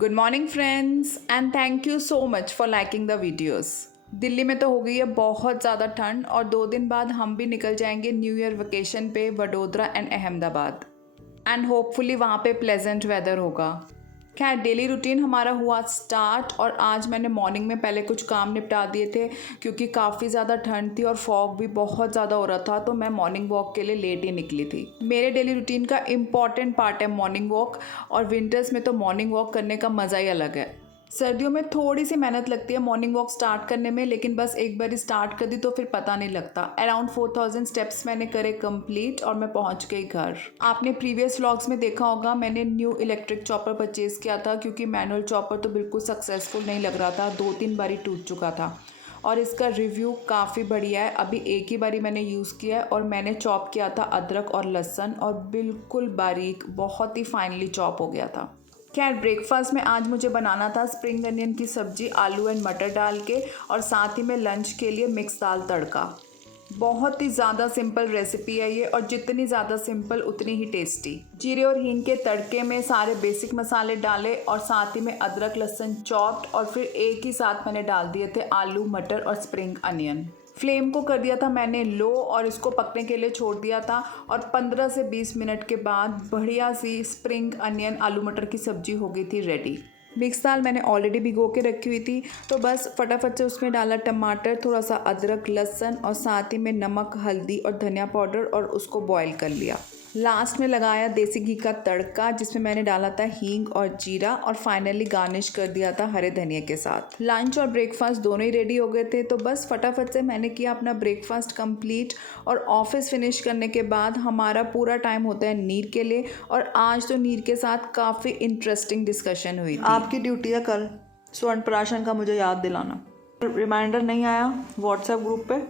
Good morning friends and thank you so much for liking the videos. Delhi में तो हो गई है बहुत ज़्यादा ठंड और 2 दिन बाद हम भी निकल जाएंगे न्यू ईयर वेकेशन पे Vadodara and Ahmedabad and hopefully वहाँ पे प्लेजेंट वेदर होगा। खैर डेली रूटीन हमारा हुआ स्टार्ट और आज मैंने मॉर्निंग में पहले कुछ काम निपटा दिए थे क्योंकि काफ़ी ज़्यादा ठंड थी और फॉग भी बहुत ज़्यादा हो रहा था, तो मैं मॉर्निंग वॉक के लिए लेट ही निकली थी। मेरे डेली रूटीन का इम्पॉर्टेंट पार्ट है मॉर्निंग वॉक और विंटर्स में तो मॉर्निंग वॉक करने का मज़ा ही अलग है। सर्दियों में थोड़ी सी मेहनत लगती है मॉर्निंग वॉक स्टार्ट करने में, लेकिन बस एक बार स्टार्ट कर दी तो फिर पता नहीं लगता। अराउंड 4000 स्टेप्स मैंने करे कंप्लीट और मैं पहुंच गई घर। आपने प्रीवियस व्लॉग्स में देखा होगा मैंने न्यू इलेक्ट्रिक चॉपर परचेज़ किया था क्योंकि मैनुअल चॉपर तो बिल्कुल सक्सेसफुल नहीं लग रहा था, 2-3 बारी टूट चुका था और इसका रिव्यू काफ़ी बढ़िया है। अभी एक ही बारी मैंने यूज़ किया है और मैंने चॉप किया था अदरक और लहसुन और बिल्कुल बारीक, बहुत ही फाइनली चॉप हो गया था। खैर ब्रेकफास्ट में आज मुझे बनाना था स्प्रिंग अनियन की सब्ज़ी आलू एंड मटर डाल के और साथ ही में लंच के लिए मिक्स दाल तड़का। बहुत ही ज़्यादा सिंपल रेसिपी है ये और जितनी ज़्यादा सिंपल उतनी ही टेस्टी। जीरे और हींग के तड़के में सारे बेसिक मसाले डाले और साथ ही में अदरक लहसुन चॉप्ड और फिर एक ही साथ मैंने डाल दिए थे आलू मटर और स्प्रिंग अनियन। फ्लेम को कर दिया था मैंने लो और इसको पकने के लिए छोड़ दिया था और 15 से 20 मिनट के बाद बढ़िया सी स्प्रिंग अनियन आलू मटर की सब्ज़ी हो गई थी रेडी। मिक्स दाल मैंने ऑलरेडी भिगो के रखी हुई थी तो बस फटाफट से उसमें डाला टमाटर, थोड़ा सा अदरक लहसुन और साथ ही में नमक हल्दी और धनिया पाउडर और उसको बॉईल कर लिया। लास्ट में लगाया देसी घी का तड़का जिसमें मैंने डाला था हींग और जीरा और फाइनली गार्निश कर दिया था हरे धनिया के साथ। लंच और ब्रेकफास्ट दोनों ही रेडी हो गए थे तो बस फटाफट से मैंने किया अपना ब्रेकफास्ट कंप्लीट और ऑफिस फिनिश करने के बाद हमारा पूरा टाइम होता है नीर के लिए और आज तो नीर के साथ काफ़ी इंटरेस्टिंग डिस्कशन हुई थी। आपकी ड्यूटी है कल स्वर्ण प्राशन का मुझे याद दिलाना। रिमाइंडर नहीं आया व्हाट्सएप ग्रुप पे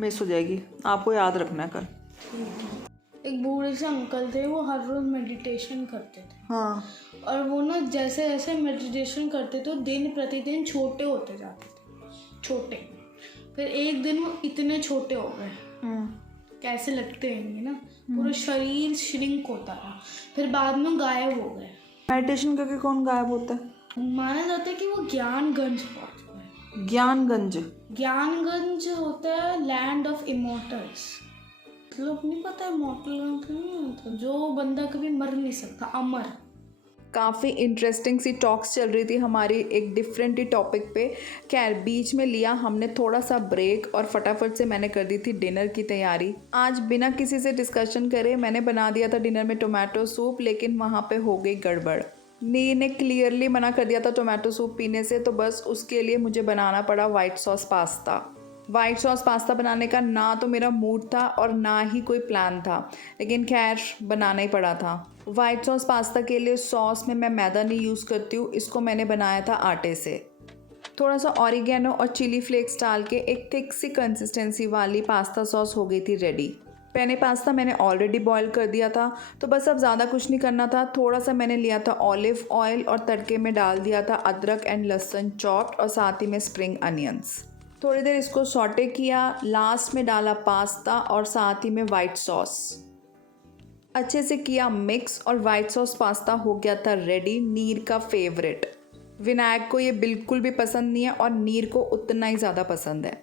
मिस हो जाएगी, आपको याद रखना है कल। एक बूढ़े से अंकल थे, वो हर रोज मेडिटेशन करते थे। हाँ। और वो ना जैसे जैसे मेडिटेशन करते थे दिन प्रतिदिन छोटे होते जाते थे, छोटे। फिर एक दिन वो इतने छोटे हो गए, कैसे लगते हैं ना, पूरा शरीर श्रिंक होता रहा, फिर बाद में गायब हो गए। मेडिटेशन करके कौन गायब होता है? माना जाता है कि वो ज्ञानगंज पहुंच गए। ज्ञानगंज होता है लैंड ऑफ इमोर्टल्स। लोग नहीं पता है इमोर्टल जो बंदा कभी मर नहीं सकता, अमर। काफ़ी इंटरेस्टिंग सी टॉक्स चल रही थी हमारी एक डिफरेंट ही टॉपिक पे। खैर बीच में लिया हमने थोड़ा सा ब्रेक और फटाफट से मैंने कर दी थी डिनर की तैयारी। आज बिना किसी से डिस्कशन करे मैंने बना दिया था डिनर में टोमेटो सूप, लेकिन वहाँ पे हो गई गड़बड़। नी ने क्लियरली मना कर दिया था टोमेटो सूप पीने से, तो बस उसके लिए मुझे बनाना पड़ा white sauce pasta. White sauce pasta बनाने का ना तो मेरा मूड था और ना ही कोई प्लान था, लेकिन खैर बनाना ही पड़ा था। वाइट सॉस पास्ता के लिए सॉस में मैं मैदा नहीं यूज़ करती हूँ, इसको मैंने बनाया था आटे से। थोड़ा सा ऑरिगेनो और चिली फ्लेक्स डाल के एक थिक सी कंसिस्टेंसी वाली पास्ता सॉस हो गई थी रेडी। पेने पास्ता मैंने ऑलरेडी बॉईल कर दिया था तो बस अब ज़्यादा कुछ नहीं करना था। थोड़ा सा मैंने लिया था ऑलिव ऑयल और तड़के में डाल दिया था अदरक एंड लहसुन चॉप्ड और साथ ही में स्प्रिंग अनियंस। थोड़ी देर इसको सॉटे किया, लास्ट में डाला पास्ता और साथ ही में वाइट सॉस। अच्छे से किया मिक्स और वाइट सॉस पास्ता हो गया था रेडी, नीर का फेवरेट। विनायक को ये बिल्कुल भी पसंद नहीं है और नीर को उतना ही ज़्यादा पसंद है।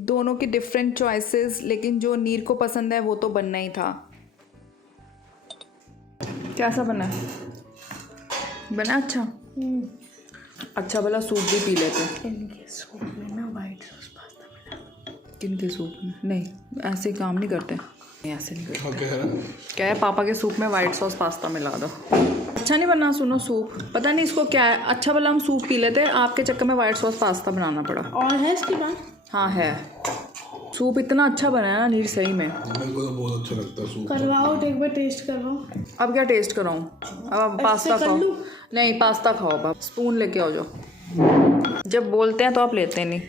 दोनों की डिफरेंट चॉइसेस, लेकिन जो नीर को पसंद है वो तो बनना ही था। कैसा बना? बना अच्छा? अच्छा भला सूप भी पी लेते। इनके सूप में ना वाइट सॉस पास्ता मिला। किनके सूप में? नहीं ऐसे काम नहीं करते, ऐसे नहीं करते। क्या है पापा के सूप में वाइट सॉस पास्ता मिला दो। अच्छा नहीं बना सुनो सूप, पता नहीं इसको क्या है। अच्छा भला हम सूप पी लेते, आपके चक्कर में वाइट सॉस पास्ता बनाना पड़ा। और है इसकी बात? हाँ है। सूप इतना अच्छा बना है ना नीर, सही में मेरे को तो बहुत अच्छा लगता है सूप। करवाओ, एक बार टेस्ट करवाओ। अब क्या टेस्ट कराऊँ? अब आप पास्ता खाओ। नहीं पास्ता खाओ, अब स्पून लेके आओ जाओ। जब बोलते हैं तो आप लेते नहीं।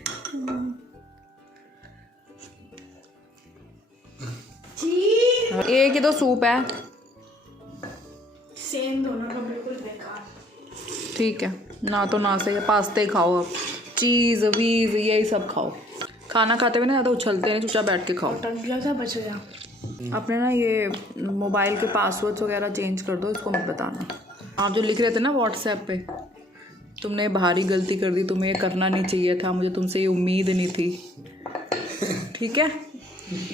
एक ही तो सूप है, सेम दोनों का बिल्कुल बेकार। ठीक है ना तो ना सही है, पास्ते ही खाओ अब। चीज़ वीज़ यही सब खाओ। खाना खाते हुए ना ज़्यादा उछलते नहीं, चुपचाप बैठ के खाओ। टंकिया सा बच गया। अपने ना ये मोबाइल के पासवर्ड्स वगैरह चेंज कर दो, इसको मत बताना। आप जो लिख रहे थे ना व्हाट्सएप पे तुमने भारी गलती कर दी, तुम्हें ये करना नहीं चाहिए था, मुझे तुमसे ये उम्मीद नहीं थी। ठीक है,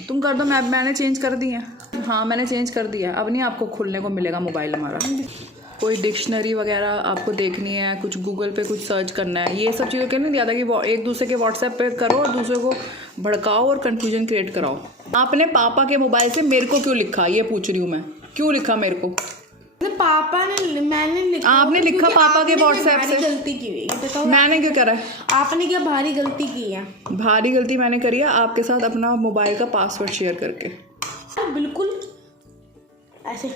तुम कर दो, मैंने चेंज कर दी है। हाँ मैंने चेंज कर दिया, अब नहीं आपको खुलने को मिलेगा मोबाइल हमारा। कोई डिक्शनरी वगैरह आपको देखनी है, कुछ गूगल पे कुछ सर्च करना है, ये सब चीज़ों के नहीं दिया था कि एक दूसरे के व्हाट्सएप पे करो और दूसरे को भड़काओ और कन्फ्यूजन क्रिएट कराओ। आपने पापा के मोबाइल से मेरे को क्यों लिखा, ये पूछ रही हूँ मैं, क्यों लिखा मेरे को? पापा ने, मैंने लिखा, आपने लिखा पापा के व्हाट्सएप से। गलती की हुई बताओ, मैंने क्यों करा है? आपने क्या भारी गलती की है? भारी गलती मैंने करी है आपके साथ अपना मोबाइल का पासवर्ड शेयर करके। बिल्कुल ऐसे।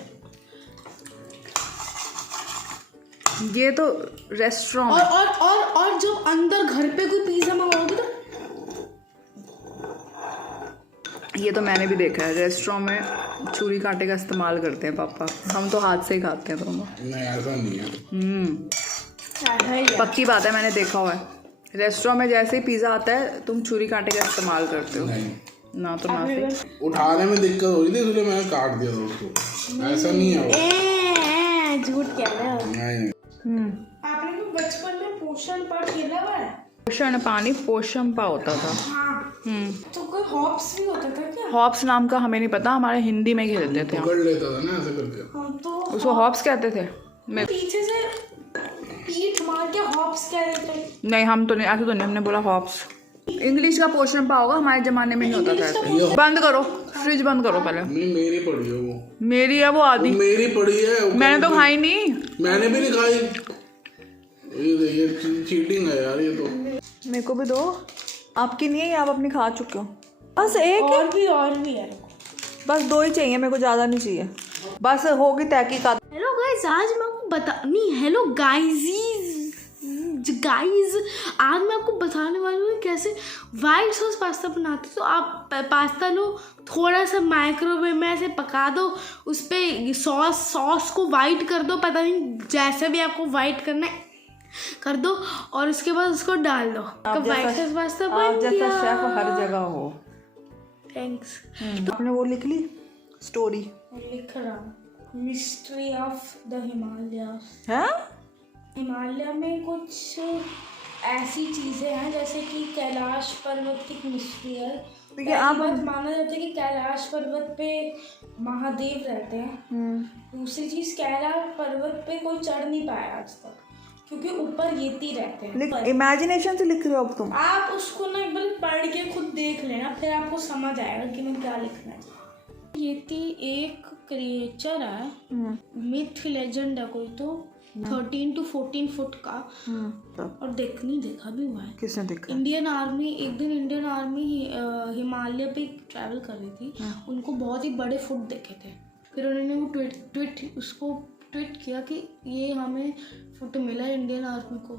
ये तो रेस्टोरेंट और जब अंदर घर पे कोई पिज्जा मंगाओगे तो ये तो मैंने भी देखा है, रेस्टोरेंट में छुरी कांटे का इस्तेमाल करते हैं पापा, हम तो हाथ से ही खाते हैं दोनों। नहीं ऐसा नहीं है। पक्की बात है, मैंने देखा हुआ है। रेस्टोरेंट में जैसे ही पिज़्ज़ा आता है तुम छुरी कांटे का इस्तेमाल करते हो। नहीं ना तो ना से उठाने में दिक्कत हो रही थी इसलिए मैंने काट दिया था उसको, ऐसा नहीं है। झूठ कह रहे हो। नहीं आपने तो बचपन में पोषण पाठ खेला हुआ है? पोषण पानी पोषण पा होता था। हाँ। तो कोई हॉप्स भी होता था क्या? हॉप्स नाम का हमें नहीं पता, हमारे हिंदी में खेलते थे हम। पकड़ लेता था ना ऐसे करके। हम तो उसको हॉप्स कहते थे। मैं पीछे से पीठ मार के हॉप्स कह देते। नहीं, हम तो नहीं, ऐसे तो नहीं, हमने बोला हॉप्स। इंग्लिश का पोषण पा होगा, हमारे जमाने में नहीं होता था ऐसे। बंद करो, फ्रिज बंद करो पहले। नहीं मेरी पड़ी है वो, मेरी है वो आधी, मेरी पड़ी है। मैंने तो खाई नहीं। मैंने भी नहीं खाई। ये चीटिंग है यार, ये तो। मेरे को भी दो, आपकी नहीं है, आप अपनी खा चुके हो। बस एक और भी है। बस 2 ही चाहिए मेरे को, ज़्यादा नहीं चाहिए, बस होगी तहकीकात। हेलो गाइस, आज मैं आपको हेलो गाइस आज मैं आपको बताने वाली हूँ कैसे वाइट सॉस पास्ता बनाते। तो आप पास्ता लो, थोड़ा सा माइक्रोवेव में ऐसे पका दो, उस पर सॉस को वाइट कर दो, पता नहीं जैसे भी आपको वाइट करना है कर दो, और उसके बाद उसको डाल दो। वाइट सॉस पास्ता बन गया। जैसा शेफ हर जगह हो। थैंक्स। आपने वो लिख ली स्टोरी? लिख रहा मिस्ट्री ऑफ द हिमालयाज। है हिमालय में कुछ ऐसी चीज़ें हैं जैसे कि कैलाश पर्वत की मिस्ट्री है। देखिए आप बात माना जाता है कि कैलाश पर्वत पे महादेव रहते हैं। दूसरी चीज़, कैलाश पर्वत पे कोई चढ़ नहीं पाया आज तक क्योंकि ऊपर येती रहते हैं। इमेजिनेशन से लिख रहे हो अब तुम? आप उसको ना एक बार पढ़ के खुद देख लेना, फिर आपको समझ आएगा कि मैं क्या लिखना है। येती एक क्रिएचर है, मिथ लेजेंड है कोई, तो 13 to 14 फुट का, और देखा भी हुआ है। किसने देखा? इंडियन आर्मी हिमालय पे ट्रैवल कर रही थी, उनको बहुत ही बड़े फुट दिखे थे। फिर उन्होंने वो ट्वीट किया कि ये हमें फुट मिला इंडियन आर्मी को।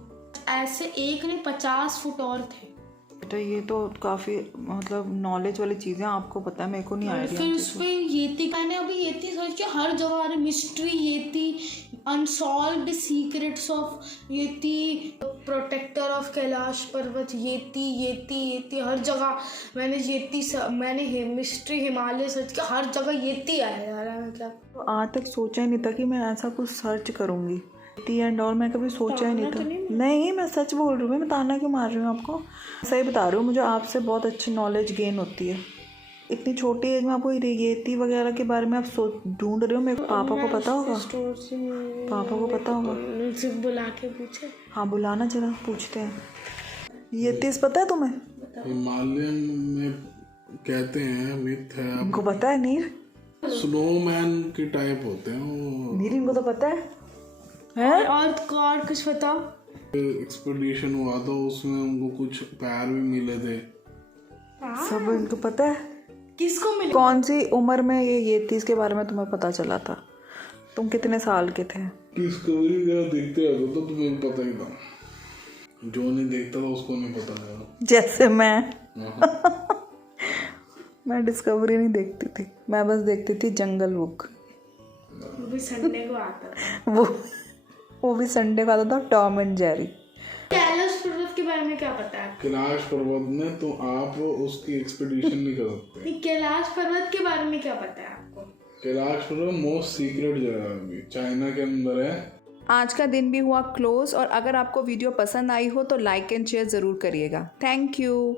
ऐसे एक नहीं 50 फुट और थे। बेटा ये तो काफ़ी मतलब नॉलेज वाली चीज़ें आपको पता है, मेरे को नहीं आइडिया। फिर उस पर येती, मैंने अभी येती सर्च किया, हर जगह आ रही mystery yeti, unsolved secrets of yeti, protector of Kailash पर्वत, येती हर जगह मैंने मिस्ट्री हिमालय सर्च किया, हर जगह येती आया यार। मैं क्या तो आज तक सोचा ही नहीं था कि मैं ऐसा कुछ सर्च करूँगी एंड ऑल, मैं कभी सोचा ही नहीं था। नहीं मैं सच बोल रही हूँ, मैं ताना क्यों मार रही हूँ आपको, सही बता रही हूँ। मुझे आपसे बहुत अच्छी नॉलेज गेन होती है। इतनी छोटी एज में आपको येती वगैरह के बारे में आप ढूंढ रहे हो। मेरे पापा को पता होगा? पापा को पता होगा? बुला के पूछे। हाँ बुलाना, जरा पूछते हैं। येतीस पता है तुम्हें? हिमालय में कहते हैं, मिथ है। इनको पता है? नीर स्नोमैन के टाइप होते हैं वो। नीर इनको तो पता है? और कुछ बताओ। एक्सपीडिशन हुआ था, उसमें उनको कुछ पैर भी मिले थे। सब इनको पता है। किसको मिले? कौन सी उम्र में ये येतीस के बारे में तुम्हें पता चला था? तुम कितने साल के थे? डिस्कवरी जब देखते रहते तो तुम्हें पता ही था, जो नहीं देखता था उसको नहीं पता था। जैसे मैं मैं डिस्कवरी नहीं देखती थी, मैं बस देखती थी जंगल बुक। वो भी संडे को आता था। वो भी संडे को आता था, टॉम एंड जेरी। कैलाश पर्वत के बारे में क्या पता है? कैलाश पर्वत में तो आप उसकी एक्सपीडिशन नहीं कर सकते। कैलाश पर्वत के बारे में क्या पता है आपको? कैलाश पर्वत मोस्ट सीक्रेट जगह है, अभी चाइना के अंदर है। आज का दिन भी हुआ क्लोज और अगर आपको वीडियो पसंद आई हो तो लाइक एंड शेयर ज़रूर करिएगा। Thank you.